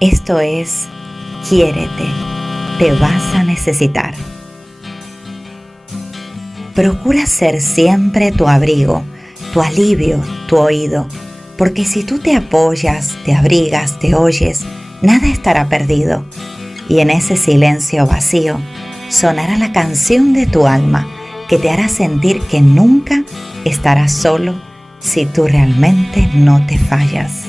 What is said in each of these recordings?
Esto es Quiérete, te vas a necesitar. Procura ser siempre tu abrigo, tu alivio, tu oído, porque si tú te apoyas, te abrigas, te oyes, nada estará perdido. Y en ese silencio vacío sonará la canción de tu alma que te hará sentir que nunca estarás solo si tú realmente no te fallas.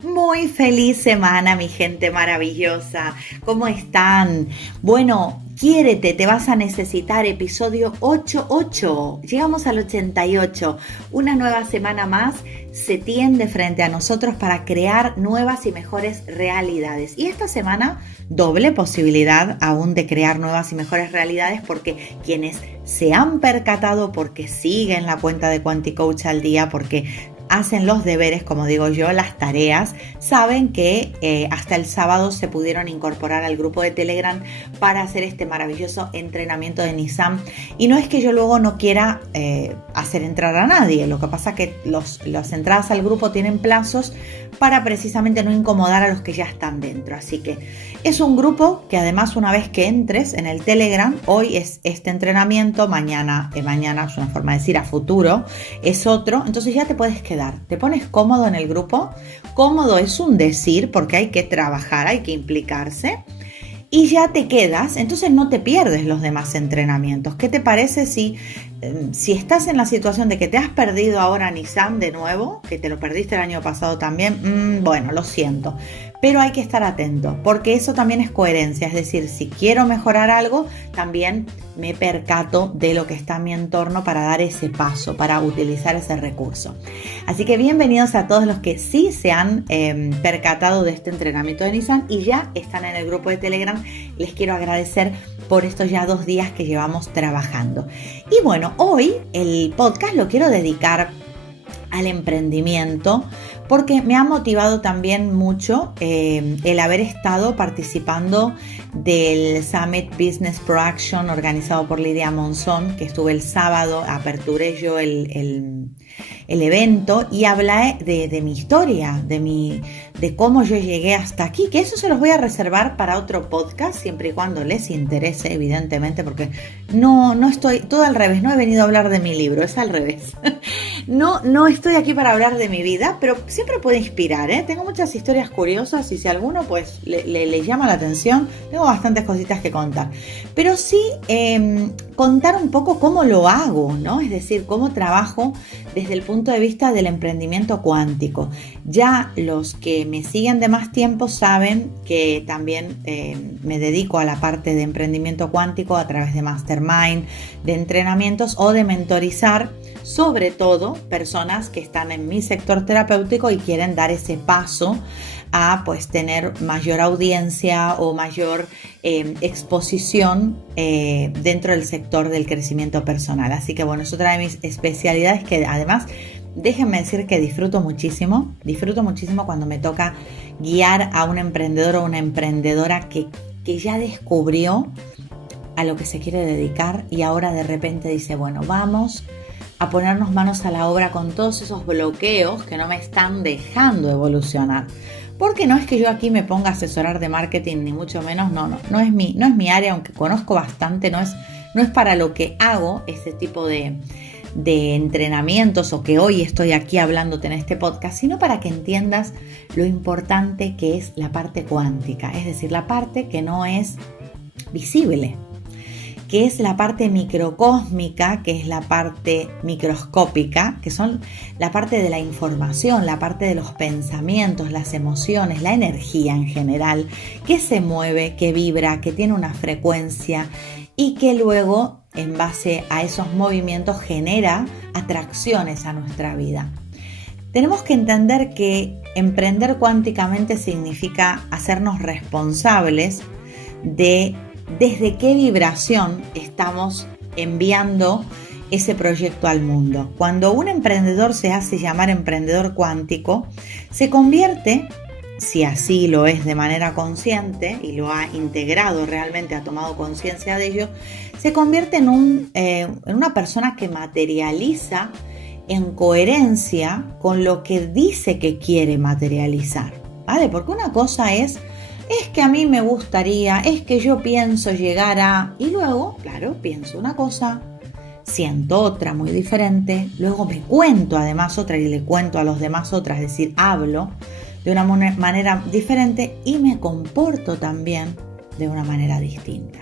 Muy feliz semana, mi gente maravillosa. ¿Cómo están? Bueno, quiérete, te vas a necesitar, episodio 88. Llegamos al 88. Una nueva semana más se tiende frente a nosotros para crear nuevas y mejores realidades. Y esta semana, doble posibilidad aún de crear nuevas y mejores realidades, porque quienes se han percatado, porque siguen la cuenta de Quanticoach al día, porque hacen los deberes, como digo yo, las tareas, saben que hasta el sábado se pudieron incorporar al grupo de Telegram para hacer este maravilloso entrenamiento de Nizam. Y no es que yo luego no quiera hacer entrar a nadie, lo que pasa que las entradas al grupo tienen plazos para precisamente no incomodar a los que ya están dentro. Así que es un grupo que además, una vez que entres en el Telegram, hoy es este entrenamiento, mañana es una forma de decir, a futuro es otro, entonces ya te puedes quedar, te pones cómodo en el grupo. Cómodo es un decir, porque hay que trabajar, hay que implicarse, y ya te quedas, entonces no te pierdes los demás entrenamientos. ¿Qué te parece si estás en la situación de que te has perdido ahora Nizam de nuevo, que te lo perdiste el año pasado también? Bueno, lo siento, pero hay que estar atento, porque eso también es coherencia. Es decir, si quiero mejorar algo, también me percato de lo que está en mi entorno para dar ese paso, para utilizar ese recurso. Así que bienvenidos a todos los que sí se han percatado de este entrenamiento de Nizam y ya están en el grupo de Telegram. Les quiero agradecer por estos ya 2 días que llevamos trabajando. Y bueno, hoy el podcast lo quiero dedicar al emprendimiento, porque me ha motivado también mucho el haber estado participando del Summit Business Pro Action organizado por Lidia Monzón, que estuve el sábado, aperturé yo el evento y hablé de mi historia, de cómo yo llegué hasta aquí, que eso se los voy a reservar para otro podcast, siempre y cuando les interese, evidentemente, porque no estoy, todo al revés, no he venido a hablar de mi libro, es al revés. No estoy aquí para hablar de mi vida, pero siempre puede inspirar, ¿eh? Tengo muchas historias curiosas y si a alguno pues le llama la atención, tengo bastantes cositas que contar. Pero sí contar un poco cómo lo hago, ¿no? Es decir, cómo trabajo desde el punto de vista del emprendimiento cuántico. Ya los que me siguen de más tiempo saben que también me dedico a la parte de emprendimiento cuántico a través de mastermind, de entrenamientos o de mentorizar, sobre todo personas que están en mi sector terapéutico y quieren dar ese paso a pues tener mayor audiencia o mayor exposición dentro del sector del crecimiento personal. Así que bueno, es otra de mis especialidades que además, déjenme decir que disfruto muchísimo cuando me toca guiar a un emprendedor o una emprendedora que ya descubrió a lo que se quiere dedicar y ahora de repente dice, bueno, vamos a ponernos manos a la obra con todos esos bloqueos que no me están dejando evolucionar. Porque no es que yo aquí me ponga a asesorar de marketing, ni mucho menos, no es mi área, aunque conozco bastante, no es para lo que hago este tipo de entrenamientos o que hoy estoy aquí hablándote en este podcast, sino para que entiendas lo importante que es la parte cuántica, es decir, la parte que no es visible, que es la parte microcósmica, que es la parte microscópica, que son la parte de la información, la parte de los pensamientos, las emociones, la energía en general, que se mueve, que vibra, que tiene una frecuencia y que luego, en base a esos movimientos, genera atracciones a nuestra vida. Tenemos que entender que emprender cuánticamente significa hacernos responsables de desde qué vibración estamos enviando ese proyecto al mundo. Cuando un emprendedor se hace llamar emprendedor cuántico, se convierte, si así lo es de manera consciente y lo ha integrado realmente, ha tomado conciencia de ello, se convierte en una persona que materializa en coherencia con lo que dice que quiere materializar, ¿vale? Porque una cosa es que a mí me gustaría, es que yo pienso llegar a... Y luego, claro, pienso una cosa, siento otra muy diferente, luego me cuento además otra y le cuento a los demás otra, es decir, hablo de una manera diferente y me comporto también de una manera distinta.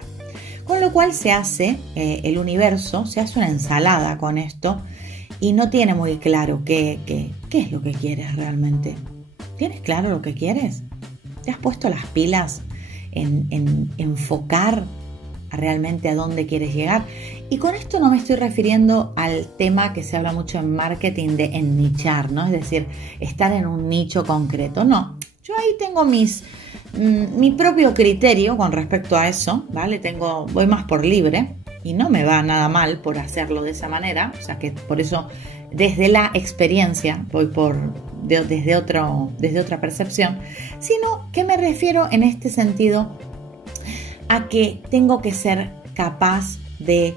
Con lo cual se hace el universo, se hace una ensalada con esto y no tiene muy claro qué es lo que quieres realmente. ¿Tienes claro lo que quieres? ¿Te has puesto las pilas en enfocar realmente a dónde quieres llegar? Y con esto no me estoy refiriendo al tema que se habla mucho en marketing de ennichar, ¿no? Es decir, estar en un nicho concreto. No, yo ahí tengo mi propio criterio con respecto a eso, ¿vale? Voy más por libre y no me va nada mal por hacerlo de esa manera. O sea que por eso, desde la experiencia, voy desde otra percepción, sino que me refiero en este sentido a que tengo que ser capaz de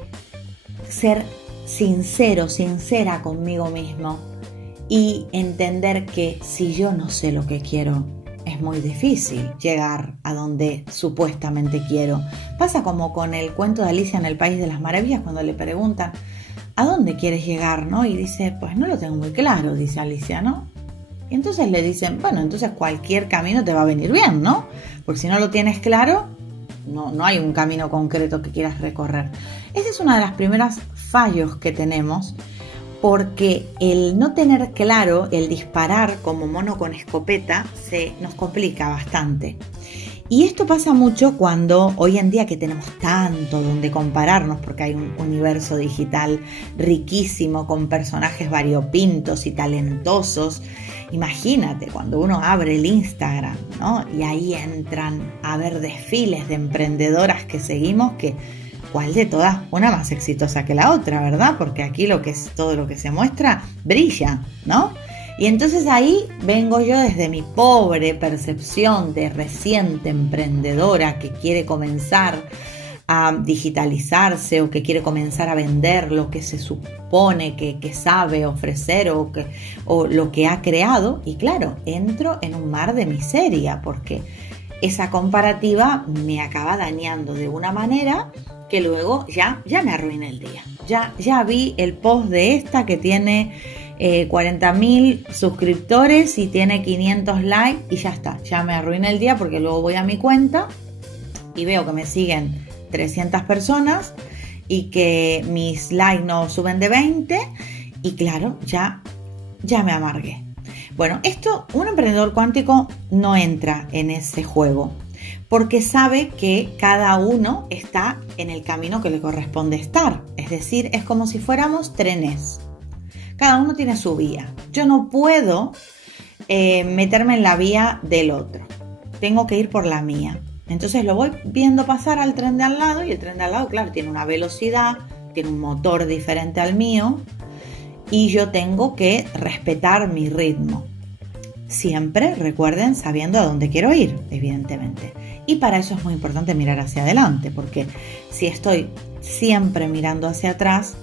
ser sincera conmigo mismo y entender que si yo no sé lo que quiero, es muy difícil llegar a donde supuestamente quiero. Pasa como con el cuento de Alicia en el País de las Maravillas, cuando le preguntan ¿a dónde quieres llegar? ¿No? Y dice, pues no lo tengo muy claro, dice Alicia, ¿no? Y entonces le dicen, bueno, entonces cualquier camino te va a venir bien, ¿no? Porque si no lo tienes claro, no hay un camino concreto que quieras recorrer. Esa es una de las primeras fallos que tenemos, porque el no tener claro, el disparar como mono con escopeta, se nos complica bastante. Y esto pasa mucho cuando hoy en día que tenemos tanto donde compararnos, porque hay un universo digital riquísimo con personajes variopintos y talentosos. Imagínate cuando uno abre el Instagram, ¿no? Y ahí entran a ver desfiles de emprendedoras que seguimos, que cuál de todas, una más exitosa que la otra, ¿verdad? Porque aquí todo lo que se muestra brilla, ¿no? Y entonces ahí vengo yo desde mi pobre percepción de reciente emprendedora que quiere comenzar a digitalizarse o que quiere comenzar a vender lo que se supone que sabe ofrecer o lo que ha creado. Y claro, entro en un mar de miseria porque esa comparativa me acaba dañando de una manera que luego ya me arruina el día. Ya vi el post de esta que tiene 40.000 suscriptores y tiene 500 likes y ya está, ya me arruina el día porque luego voy a mi cuenta y veo que me siguen 300 personas y que mis likes no suben de 20 y claro, ya me amargué. Bueno, un emprendedor cuántico no entra en ese juego porque sabe que cada uno está en el camino que le corresponde estar. Es decir, es como si fuéramos trenes. Cada uno tiene su vía. Yo no puedo meterme en la vía del otro. Tengo que ir por la mía. Entonces lo voy viendo pasar al tren de al lado y el tren de al lado, claro, tiene una velocidad, tiene un motor diferente al mío y yo tengo que respetar mi ritmo. Siempre, recuerden, sabiendo a dónde quiero ir, evidentemente. Y para eso es muy importante mirar hacia adelante, porque si estoy siempre mirando hacia atrás,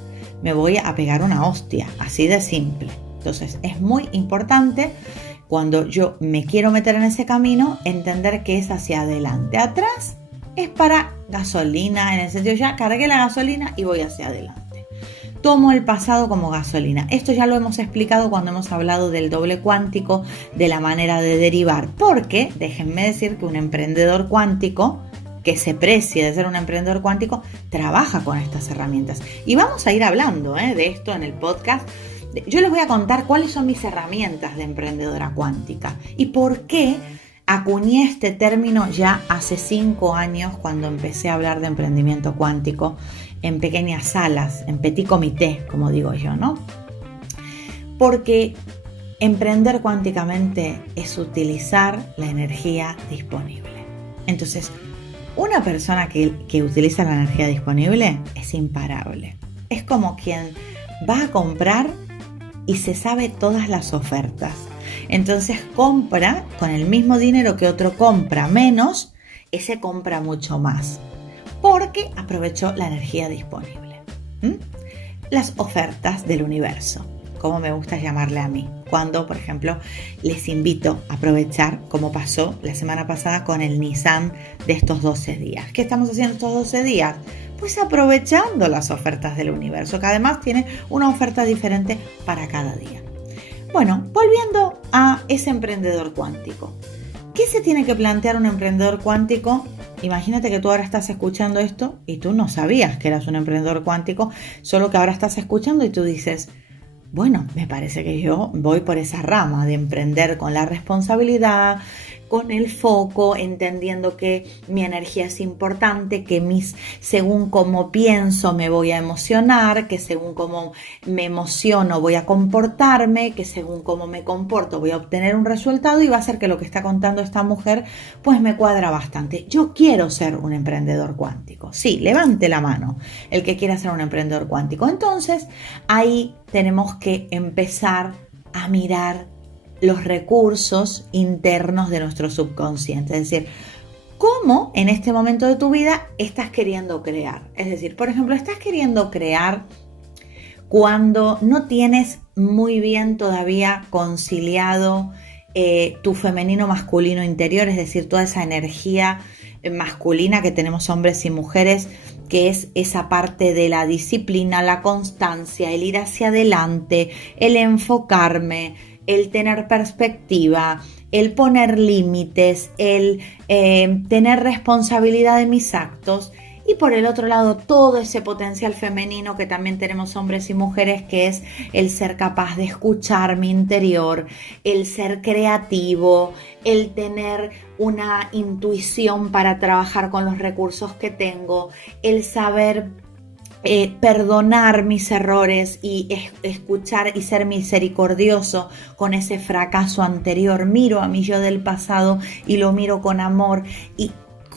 me voy a pegar una hostia, así de simple. Entonces es muy importante cuando yo me quiero meter en ese camino, entender que es hacia adelante. Atrás es para gasolina, en el sentido ya cargué la gasolina y voy hacia adelante. Tomo el pasado como gasolina. Esto ya lo hemos explicado cuando hemos hablado del doble cuántico, de la manera de derivar, porque déjenme decir que un emprendedor cuántico que se precie de ser un emprendedor cuántico, trabaja con estas herramientas. Y vamos a ir hablando de esto en el podcast. Yo les voy a contar cuáles son mis herramientas de emprendedora cuántica y por qué acuñé este término ya hace 5 años cuando empecé a hablar de emprendimiento cuántico en pequeñas salas, en petit comité, como digo yo, ¿no? Porque emprender cuánticamente es utilizar la energía disponible. Entonces, una persona que utiliza la energía disponible es imparable. es como quien va a comprar y se sabe todas las ofertas. Entonces compra con el mismo dinero que otro compra menos, ese compra mucho más, porque aprovechó la energía disponible. Las ofertas del universo, como me gusta llamarle a mí, cuando por ejemplo les invito a aprovechar, como pasó la semana pasada con el Nissan de estos 12 días. ¿Qué estamos haciendo estos 12 días? Pues aprovechando las ofertas del universo, que además tiene una oferta diferente para cada día. Bueno, volviendo a ese emprendedor cuántico. ¿Qué se tiene que plantear un emprendedor cuántico? Imagínate que tú ahora estás escuchando esto y tú no sabías que eras un emprendedor cuántico, solo que ahora estás escuchando y tú dices, bueno, me parece que yo voy por esa rama de emprender con la responsabilidad, con el foco, entendiendo que mi energía es importante, que según cómo pienso me voy a emocionar, que según cómo me emociono voy a comportarme, que según cómo me comporto voy a obtener un resultado y va a ser que lo que está contando esta mujer pues me cuadra bastante. Yo quiero ser un emprendedor cuántico. Sí, levante la mano el que quiera ser un emprendedor cuántico. Entonces ahí tenemos que empezar a mirar los recursos internos de nuestro subconsciente, es decir, cómo en este momento de tu vida estás queriendo crear. Es decir, por ejemplo, estás queriendo crear cuando no tienes muy bien todavía conciliado tu femenino masculino interior, es decir, toda esa energía masculina que tenemos hombres y mujeres, que es esa parte de la disciplina, la constancia, el ir hacia adelante, el enfocarme, el tener perspectiva, el poner límites, el tener responsabilidad de mis actos. Y por el otro lado, todo ese potencial femenino que también tenemos hombres y mujeres, que es el ser capaz de escuchar mi interior, el ser creativo, el tener una intuición para trabajar con los recursos que tengo, el saber perdonar mis errores y escuchar y ser misericordioso con ese fracaso anterior. Miro a mi yo del pasado y lo miro con amor. ¿Y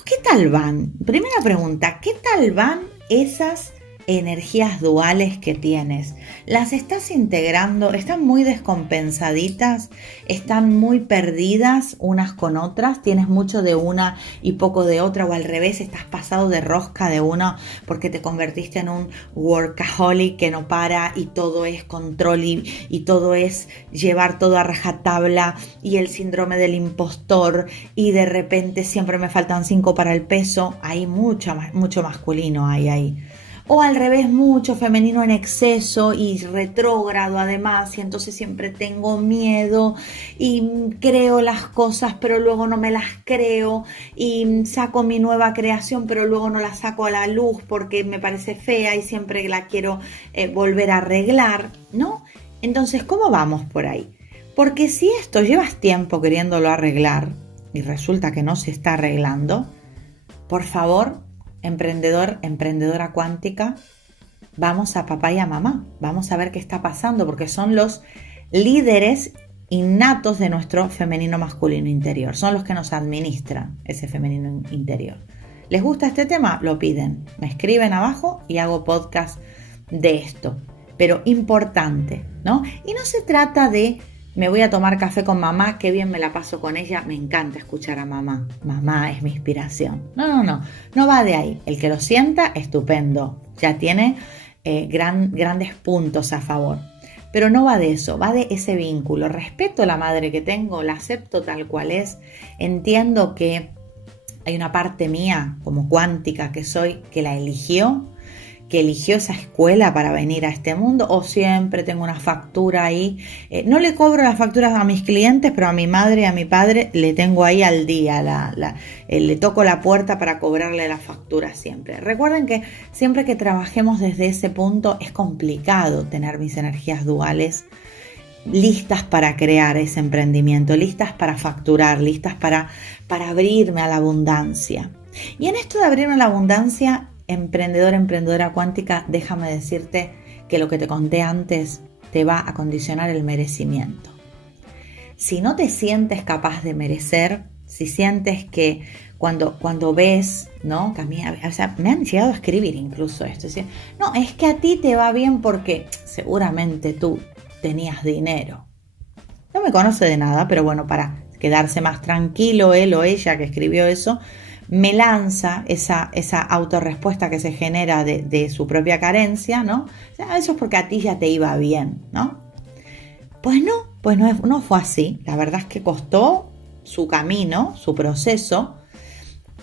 qué tal van? Primera pregunta, ¿qué tal van esas energías duales que tienes? ¿Las estás integrando? ¿Están muy descompensaditas? ¿Están muy perdidas unas con otras? ¿Tienes mucho de una y poco de otra? ¿O al revés, estás pasado de rosca de una porque te convertiste en un workaholic que no para y todo es control y todo es llevar todo a rajatabla y el síndrome del impostor y de repente siempre me faltan 5 para el peso? Hay mucho masculino ahí. O al revés, mucho femenino en exceso y retrógrado además, y entonces siempre tengo miedo y creo las cosas pero luego no me las creo y saco mi nueva creación pero luego no la saco a la luz porque me parece fea y siempre la quiero volver a arreglar, ¿no? Entonces, ¿cómo vamos por ahí? Porque si esto llevas tiempo queriéndolo arreglar y resulta que no se está arreglando, por favor, emprendedor, emprendedora cuántica, vamos a papá y a mamá, vamos a ver qué está pasando, porque son los líderes innatos de nuestro femenino masculino interior, son los que nos administran ese femenino interior. ¿Les gusta este tema? Lo piden, me escriben abajo y hago podcast de esto, pero importante, ¿no? Y no se trata de me voy a tomar café con mamá, qué bien me la paso con ella, me encanta escuchar a mamá. Mamá es mi inspiración. No va de ahí. El que lo sienta, estupendo. Ya tiene grandes puntos a favor. Pero no va de eso, va de ese vínculo. Respeto a la madre que tengo, la acepto tal cual es. Entiendo que hay una parte mía, como cuántica que soy, que la eligió, que eligió esa escuela para venir a este mundo, o siempre tengo una factura ahí. No le cobro las facturas a mis clientes, pero a mi madre y a mi padre le tengo ahí al día, le toco la puerta para cobrarle la factura siempre. Recuerden que siempre que trabajemos desde ese punto es complicado tener mis energías duales listas para crear ese emprendimiento, listas para facturar, listas para abrirme a la abundancia. Y en esto de abrirme a la abundancia, emprendedor, emprendedora cuántica, déjame decirte que lo que te conté antes te va a condicionar el merecimiento. Si no te sientes capaz de merecer, si sientes que cuando ves, ¿no? Que a mí, o sea, me han llegado a escribir incluso esto, decir, no, es que a ti te va bien porque seguramente tú tenías dinero. No me conoce de nada, pero bueno, para quedarse más tranquilo él o ella que escribió eso, me lanza esa autorrespuesta que se genera de su propia carencia, ¿no? O sea, eso es porque a ti ya te iba bien, ¿no? Pues no fue así. La verdad es que costó su camino, su proceso,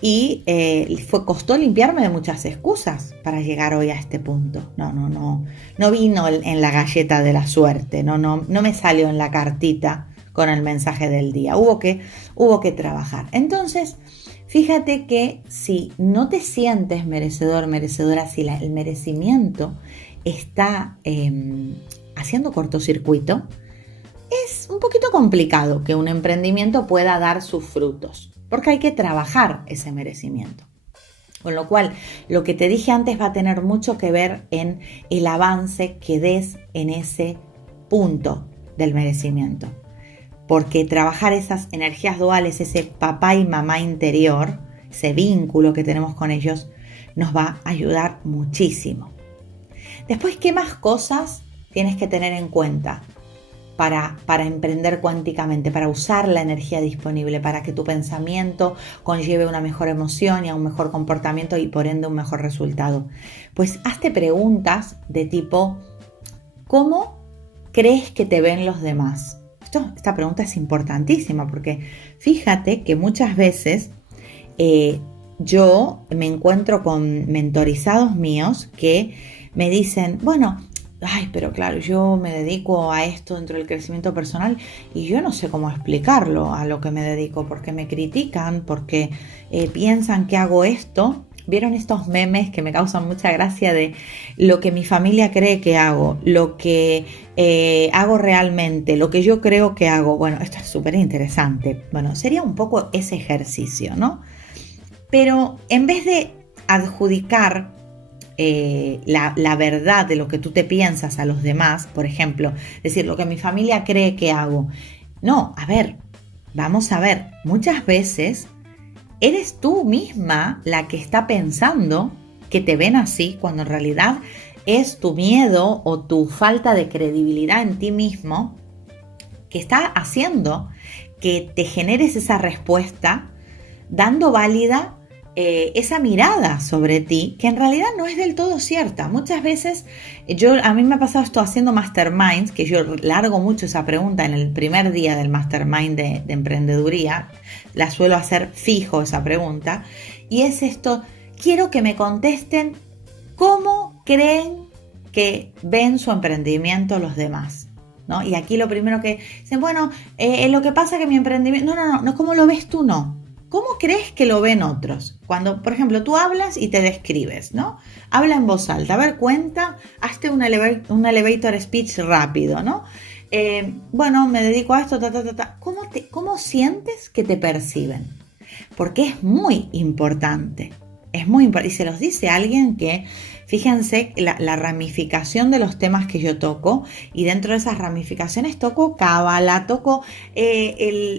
y costó limpiarme de muchas excusas para llegar hoy a este punto. No vino en la galleta de la suerte, no me salió en la cartita con el mensaje del día. Hubo que trabajar. Entonces, fíjate que si no te sientes merecedor, merecedora, si el merecimiento está haciendo cortocircuito, es un poquito complicado que un emprendimiento pueda dar sus frutos, porque hay que trabajar ese merecimiento. Con lo cual, lo que te dije antes va a tener mucho que ver en el avance que des en ese punto del merecimiento. Porque trabajar esas energías duales, ese papá y mamá interior, ese vínculo que tenemos con ellos, nos va a ayudar muchísimo. Después, ¿qué más cosas tienes que tener en cuenta para emprender cuánticamente, para usar la energía disponible, para que tu pensamiento conlleve una mejor emoción y a un mejor comportamiento y por ende un mejor resultado? Pues hazte preguntas de tipo, ¿cómo crees que te ven los demás? Esta pregunta es importantísima porque fíjate que muchas veces yo me encuentro con mentorizados míos que me dicen, bueno, pero claro, yo me dedico a esto dentro del crecimiento personal y yo no sé cómo explicarlo a lo que me dedico, porque me critican, porque piensan que hago esto. ¿Vieron estos memes que me causan mucha gracia de lo que mi familia cree que hago, lo que hago realmente, lo que yo creo que hago? Bueno, esto es súper interesante. Bueno, sería un poco ese ejercicio, ¿no? Pero en vez de adjudicar la verdad de lo que tú te piensas a los demás, por ejemplo, decir lo que mi familia cree que hago. No, vamos a ver, muchas veces eres tú misma la que está pensando que te ven así, cuando en realidad es tu miedo o tu falta de credibilidad en ti mismo que está haciendo que te generes esa respuesta, dando válida esa mirada sobre ti, que en realidad no es del todo cierta. Muchas veces, a mí me ha pasado esto haciendo masterminds, que yo largo mucho esa pregunta en el primer día del mastermind de emprendeduría, la suelo hacer fijo esa pregunta, y es esto: quiero que me contesten cómo creen que ven su emprendimiento los demás, ¿no? Y aquí lo primero que dicen, bueno, lo que pasa es que mi emprendimiento, no, ¿cómo lo ves tú? No. ¿Cómo crees que lo ven otros? Cuando, por ejemplo, tú hablas y te describes, ¿no? Habla en voz alta, a ver, cuenta, hazte un elevator speech rápido, ¿no? Bueno, me dedico a esto, ¿Cómo sientes que te perciben? Porque es muy importante, y se los dice alguien que, fíjense, la ramificación de los temas que yo toco, y dentro de esas ramificaciones toco cábala, toco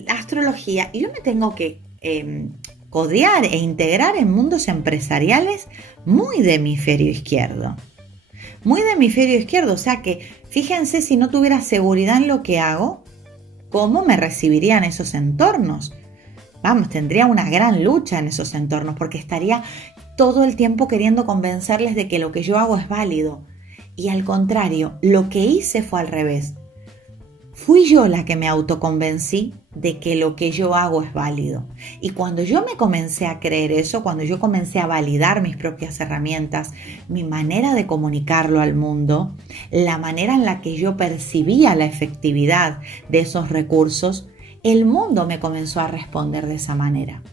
astrología, y yo me tengo que codear e integrar en mundos empresariales muy de hemisferio izquierdo. O sea que, fíjense, si no tuviera seguridad en lo que hago, ¿cómo me recibirían esos entornos? Tendría una gran lucha en esos entornos, porque estaría todo el tiempo queriendo convencerles de que lo que yo hago es válido. Y al contrario, lo que hice fue al revés. Fui yo la que me autoconvencí de que lo que yo hago es válido. Y cuando yo me comencé a creer eso, cuando yo comencé a validar mis propias herramientas, mi manera de comunicarlo al mundo, la manera en la que yo percibía la efectividad de esos recursos, el mundo me comenzó a responder de esa manera.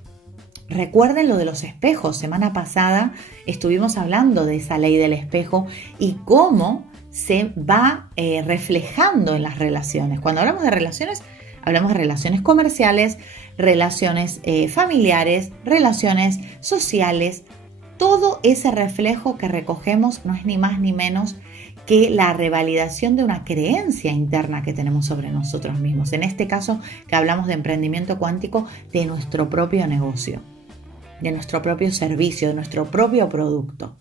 Recuerden lo de los espejos. Semana pasada estuvimos hablando de esa ley del espejo y cómo se va reflejando en las relaciones. Cuando hablamos de relaciones comerciales, relaciones familiares, relaciones sociales. Todo ese reflejo que recogemos no es ni más ni menos que la revalidación de una creencia interna que tenemos sobre nosotros mismos. En este caso, que hablamos de emprendimiento cuántico, de nuestro propio negocio. de nuestro propio servicio, de nuestro propio producto.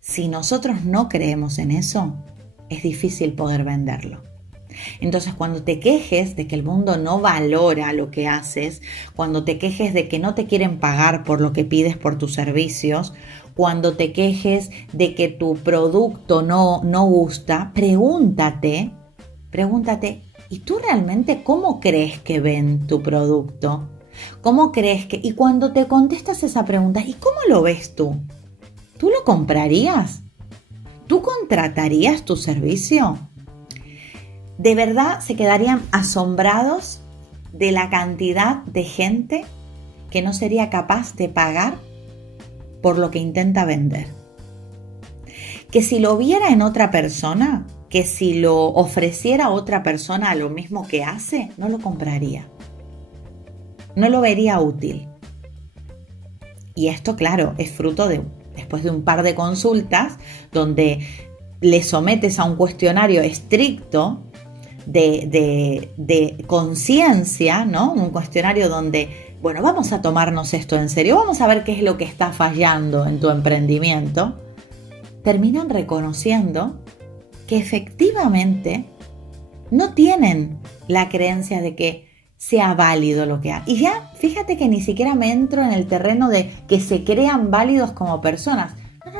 Si nosotros no creemos en eso, es difícil poder venderlo. Entonces, cuando te quejes de que el mundo no valora lo que haces, cuando te quejes de que no te quieren pagar por lo que pides por tus servicios, cuando te quejes de que tu producto no gusta, pregúntate, ¿y tú realmente cómo crees que ven tu producto? ¿Cómo crees que? Y cuando te contestas esa pregunta, ¿y cómo lo ves tú? ¿Tú lo comprarías? ¿Tú contratarías tu servicio? De verdad se quedarían asombrados de la cantidad de gente que no sería capaz de pagar por lo que intenta vender. Que si lo viera en otra persona, que si lo ofreciera a otra persona a lo mismo que hace, no lo compraría. No lo vería útil. Y esto, claro, es fruto de, después de un par de consultas, donde le sometes a un cuestionario estricto de conciencia, ¿no? Un cuestionario donde, bueno, vamos a tomarnos esto en serio, vamos a ver qué es lo que está fallando en tu emprendimiento. Terminan reconociendo que efectivamente no tienen la creencia de que sea válido lo que hace. Y ya, fíjate que ni siquiera me entro en el terreno de que se crean válidos como personas.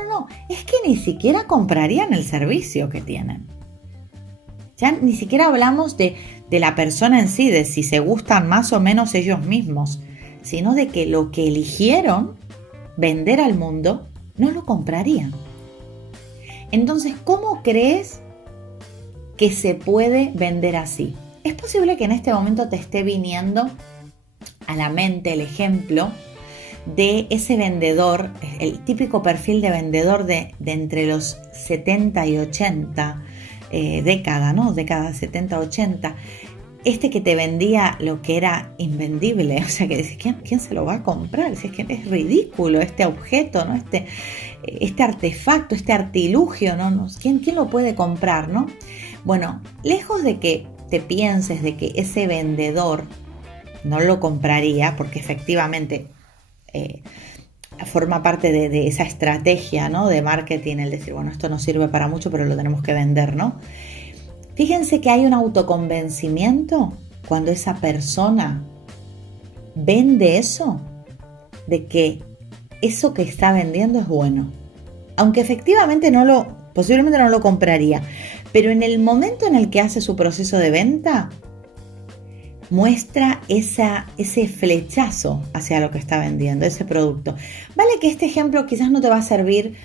No, es que ni siquiera comprarían el servicio que tienen. Ya ni siquiera hablamos de la persona en sí, de si se gustan más o menos ellos mismos, sino de que lo que eligieron vender al mundo no lo comprarían. Entonces, ¿cómo crees que se puede vender así? Es posible que en este momento te esté viniendo a la mente el ejemplo de ese vendedor, el típico perfil de vendedor de entre los 70 y 80, década, ¿no? Década 70-80, este que te vendía lo que era invendible, o sea que decís, ¿quién se lo va a comprar? Si es que es ridículo este objeto, ¿no? Este artefacto, este artilugio, ¿no? ¿Quién lo puede comprar, no? Bueno, lejos de que te pienses de que ese vendedor no lo compraría, porque efectivamente forma parte de esa estrategia, ¿no? De marketing, el decir, bueno, esto no sirve para mucho, pero lo tenemos que vender, ¿no? Fíjense que hay un autoconvencimiento cuando esa persona vende eso, de que eso que está vendiendo es bueno. Aunque efectivamente posiblemente no lo compraría, pero en el momento en el que hace su proceso de venta, muestra ese flechazo hacia lo que está vendiendo, ese producto. Vale que este ejemplo quizás no te va a servir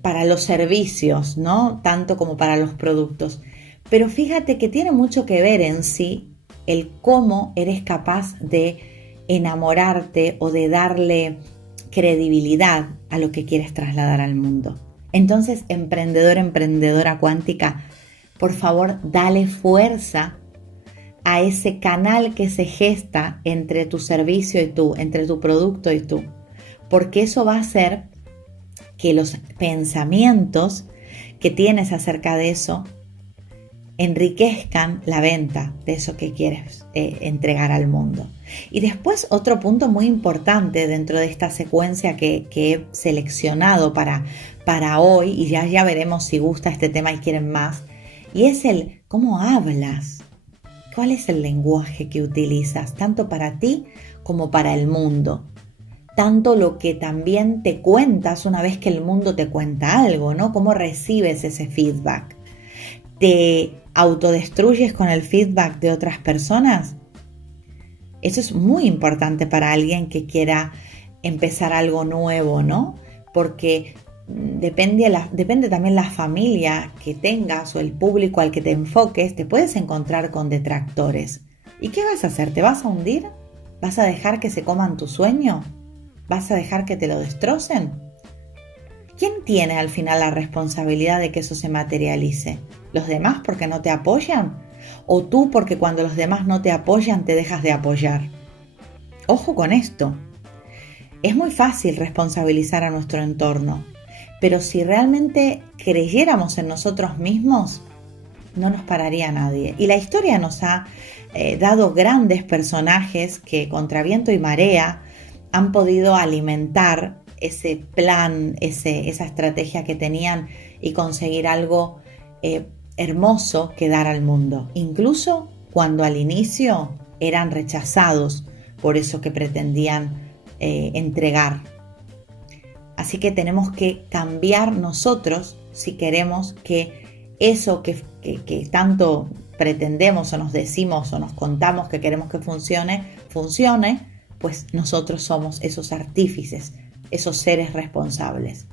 para los servicios, ¿no? Tanto como para los productos. Pero fíjate que tiene mucho que ver en sí el cómo eres capaz de enamorarte o de darle credibilidad a lo que quieres trasladar al mundo. Entonces, emprendedor, emprendedora cuántica, por favor, dale fuerza a ese canal que se gesta entre tu servicio y tú, entre tu producto y tú, porque eso va a hacer que los pensamientos que tienes acerca de eso enriquezcan la venta de eso que quieres entregar al mundo. Y después otro punto muy importante dentro de esta secuencia que he seleccionado para hoy, y ya veremos si gusta este tema y quieren más, y es el cómo hablas. ¿Cuál es el lenguaje que utilizas, tanto para ti como para el mundo? Tanto lo que también te cuentas una vez que el mundo te cuenta algo, ¿no? ¿Cómo recibes ese feedback? ¿Te autodestruyes con el feedback de otras personas? Eso es muy importante para alguien que quiera empezar algo nuevo, ¿no? Porque depende también la familia que tengas o el público al que te enfoques, te puedes encontrar con detractores. ¿Y qué vas a hacer? ¿Te vas a hundir? ¿Vas a dejar que se coman tu sueño? ¿Vas a dejar que te lo destrocen? ¿Quién tiene al final la responsabilidad de que eso se materialice? ¿Los demás porque no te apoyan? ¿O tú porque cuando los demás no te apoyan te dejas de apoyar? Ojo con esto. Es muy fácil responsabilizar a nuestro entorno, pero si realmente creyéramos en nosotros mismos, no nos pararía nadie. Y la historia nos ha dado grandes personajes que contra viento y marea han podido alimentar ese plan, esa estrategia que tenían y conseguir algo hermoso que dar al mundo, incluso cuando al inicio eran rechazados por eso que pretendían entregar. Así que tenemos que cambiar nosotros si queremos que eso que tanto pretendemos o nos decimos o nos contamos que queremos que funcione, pues nosotros somos esos artífices, esos seres responsables.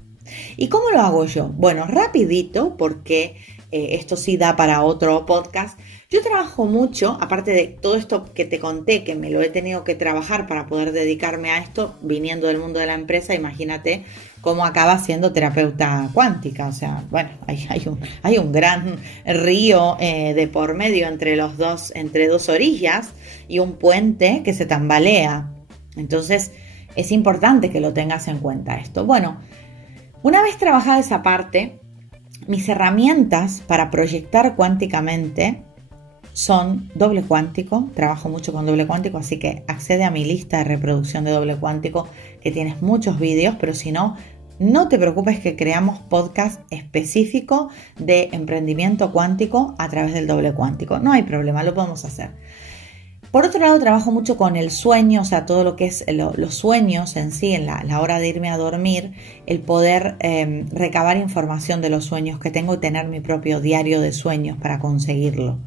¿Y cómo lo hago yo? Bueno, rapidito, porque esto sí da para otro podcast. Yo trabajo mucho, aparte de todo esto que te conté, que me lo he tenido que trabajar para poder dedicarme a esto, viniendo del mundo de la empresa, imagínate cómo acaba siendo terapeuta cuántica. O sea, bueno, hay un gran río de por medio entre dos orillas y un puente que se tambalea. Entonces, es importante que lo tengas en cuenta esto. Bueno, una vez trabajada esa parte, mis herramientas para proyectar cuánticamente son doble cuántico. Trabajo mucho con doble cuántico, así que accede a mi lista de reproducción de doble cuántico, que tienes muchos vídeos, pero si no, no te preocupes que creamos podcast específico de emprendimiento cuántico a través del doble cuántico. No hay problema, lo podemos hacer. Por otro lado, trabajo mucho con el sueño, o sea, todo lo que es los sueños en sí, en la hora de irme a dormir, el poder recabar información de los sueños que tengo y tener mi propio diario de sueños para conseguirlo.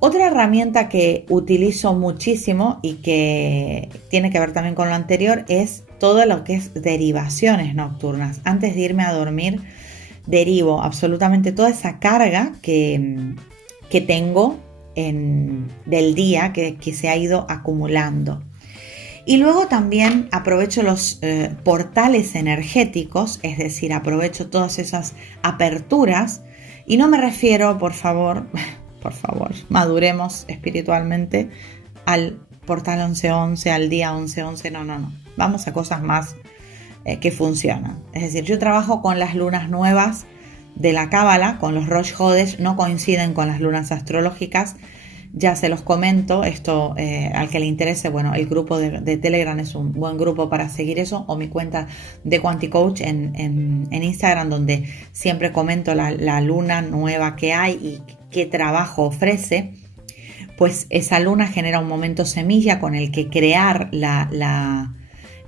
Otra herramienta que utilizo muchísimo y que tiene que ver también con lo anterior es todo lo que es derivaciones nocturnas. Antes de irme a dormir, derivo absolutamente toda esa carga que tengo del día que se ha ido acumulando. Y luego también aprovecho los portales energéticos, es decir, aprovecho todas esas aperturas, y no me refiero, por favor, maduremos espiritualmente al portal 1111, al día 1111, no. Vamos a cosas más que funcionan. Es decir, yo trabajo con las lunas nuevas de la Cábala, con los Rosh Hodesh, no coinciden con las lunas astrológicas. Ya se los comento, esto al que le interese, bueno, el grupo de Telegram es un buen grupo para seguir eso, o mi cuenta de Quanticoach en Instagram, donde siempre comento la luna nueva que hay y qué trabajo ofrece. Pues esa luna genera un momento semilla con el que crear la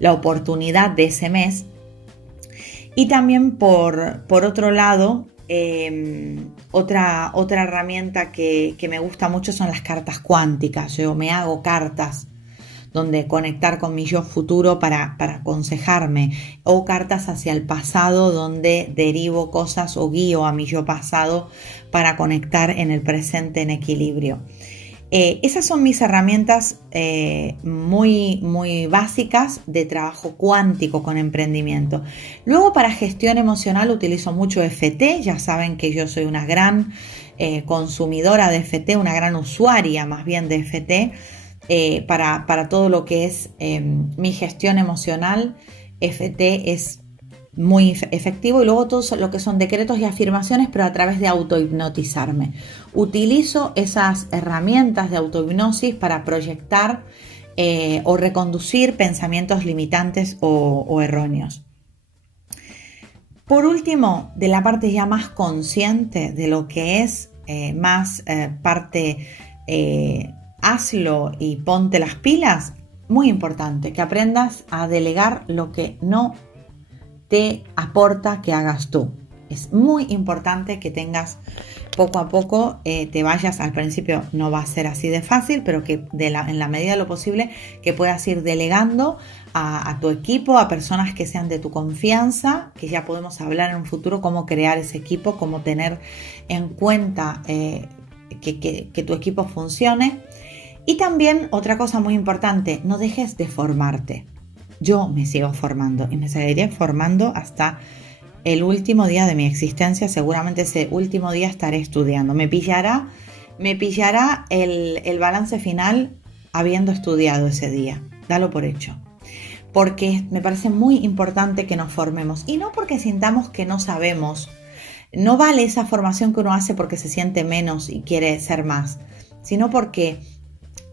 oportunidad de ese mes. Y también por otro lado, otra herramienta que me gusta mucho son las cartas cuánticas. Yo me hago cartas donde conectar con mi yo futuro para aconsejarme, o cartas hacia el pasado donde derivo cosas o guío a mi yo pasado para conectar en el presente en equilibrio. Esas son mis herramientas muy, muy básicas de trabajo cuántico con emprendimiento. Luego, para gestión emocional utilizo mucho EFT. Ya saben que yo soy una gran consumidora de EFT, una gran usuaria más bien de EFT para todo lo que es mi gestión emocional. EFT es muy efectivo, y luego todo lo que son decretos y afirmaciones, pero a través de autohipnotizarme. Utilizo esas herramientas de autohipnosis para proyectar o reconducir pensamientos limitantes o erróneos. Por último, de la parte ya más consciente de lo que es más parte hazlo y ponte las pilas, muy importante que aprendas a delegar lo que no te aporta que hagas tú. Es muy importante que tengas poco a poco, te vayas, al principio no va a ser así de fácil, pero que en la medida de lo posible que puedas ir delegando a tu equipo, a personas que sean de tu confianza, que ya podemos hablar en un futuro cómo crear ese equipo, cómo tener en cuenta que tu equipo funcione. Y también otra cosa muy importante, no dejes de formarte. Yo me sigo formando y me seguiré formando hasta el último día de mi existencia. Seguramente ese último día estaré estudiando. Me pillará el balance final habiendo estudiado ese día. Dalo por hecho. Porque me parece muy importante que nos formemos. Y no porque sintamos que no sabemos. No vale esa formación que uno hace porque se siente menos y quiere ser más. Sino porque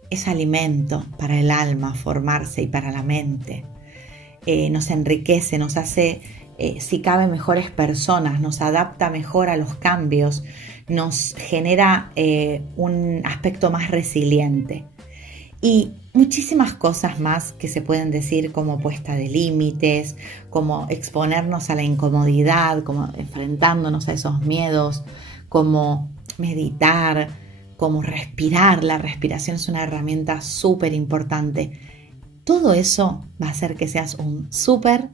es alimento para el alma, formarse y para la mente. Nos enriquece, nos hace, si cabe, mejores personas, nos adapta mejor a los cambios, nos genera un aspecto más resiliente. Y muchísimas cosas más que se pueden decir, como puesta de límites, como exponernos a la incomodidad, como enfrentándonos a esos miedos, como meditar, como respirar. La respiración es una herramienta súper importante. Todo eso va a hacer que seas un súper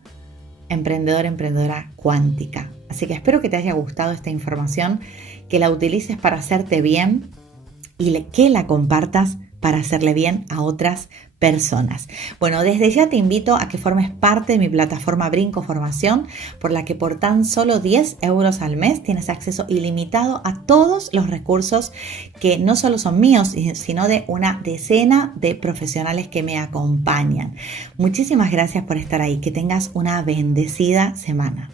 emprendedor, emprendedora cuántica. Así que espero que te haya gustado esta información, que la utilices para hacerte bien y que la compartas para hacerle bien a otras personas. Bueno, desde ya te invito a que formes parte de mi plataforma Brinco Formación, por la que por tan solo 10 euros al mes tienes acceso ilimitado a todos los recursos que no solo son míos, sino de una decena de profesionales que me acompañan. Muchísimas gracias por estar ahí. Que tengas una bendecida semana.